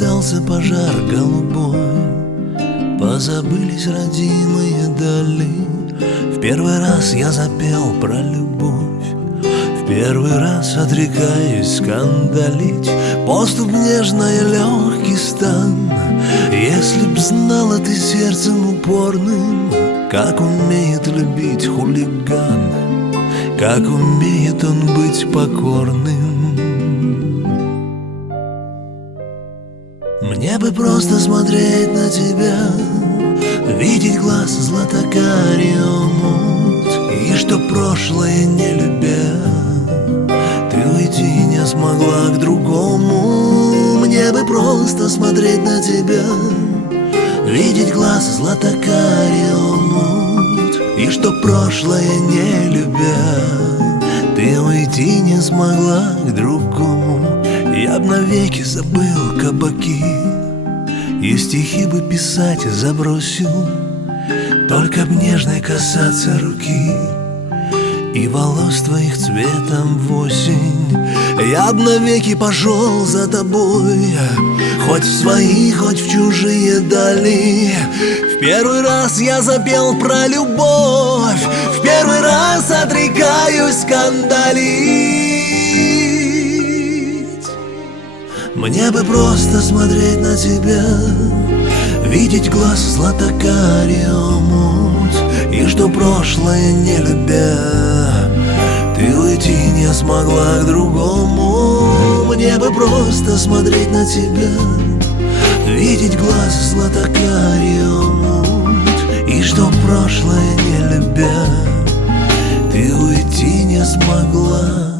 разметался пожар голубой, позабылись родимые дали. В первый раз я запел про любовь, в первый раз отрекаюсь скандалить. Поступ нежный и легкий стан. Если б знала ты сердцем упорным, как умеет любить хулиган, как умеет он быть покорным. Мне бы просто смотреть на тебя, видеть глаз златокарий омут, и что прошлое не любя, ты уйти не смогла к другому. Мне бы просто смотреть на тебя, видеть глаз златокарий омут, и что прошлое не любя, ты уйти не смогла к другому. Я б навеки забыл кабаки, и стихи бы писать забросил, только б нежной касаться руки и волос твоих цветом в осень. Я б навеки пошел за тобой, хоть в свои, хоть в чужие дали. В первый раз я запел про любовь, в первый раз отрекаюсь скандалить. Мне бы просто смотреть на тебя, видеть глаз златокарий омут, и что прошлое не любя, ты уйти не смогла к другому. Мне бы просто смотреть на тебя, видеть глаз златокарий омут, и что прошлое не любя, ты уйти не смогла.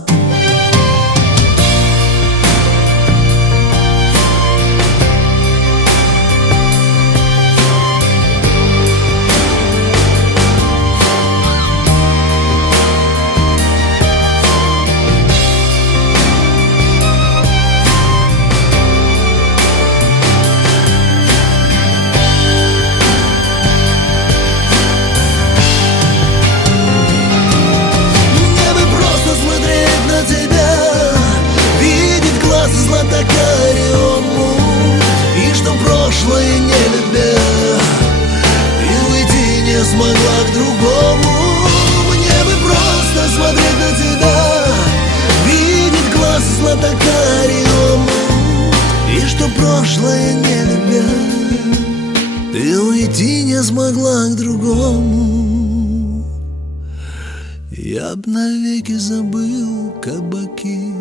Златокарий омут, и что прошлое не любя, и уйти не смогла к другому. Мне бы просто смотреть на тебя, видеть глаз златокарий омут, и что прошлое не любя, ты уйти не смогла к другому. Я б навеки забыл кабаки,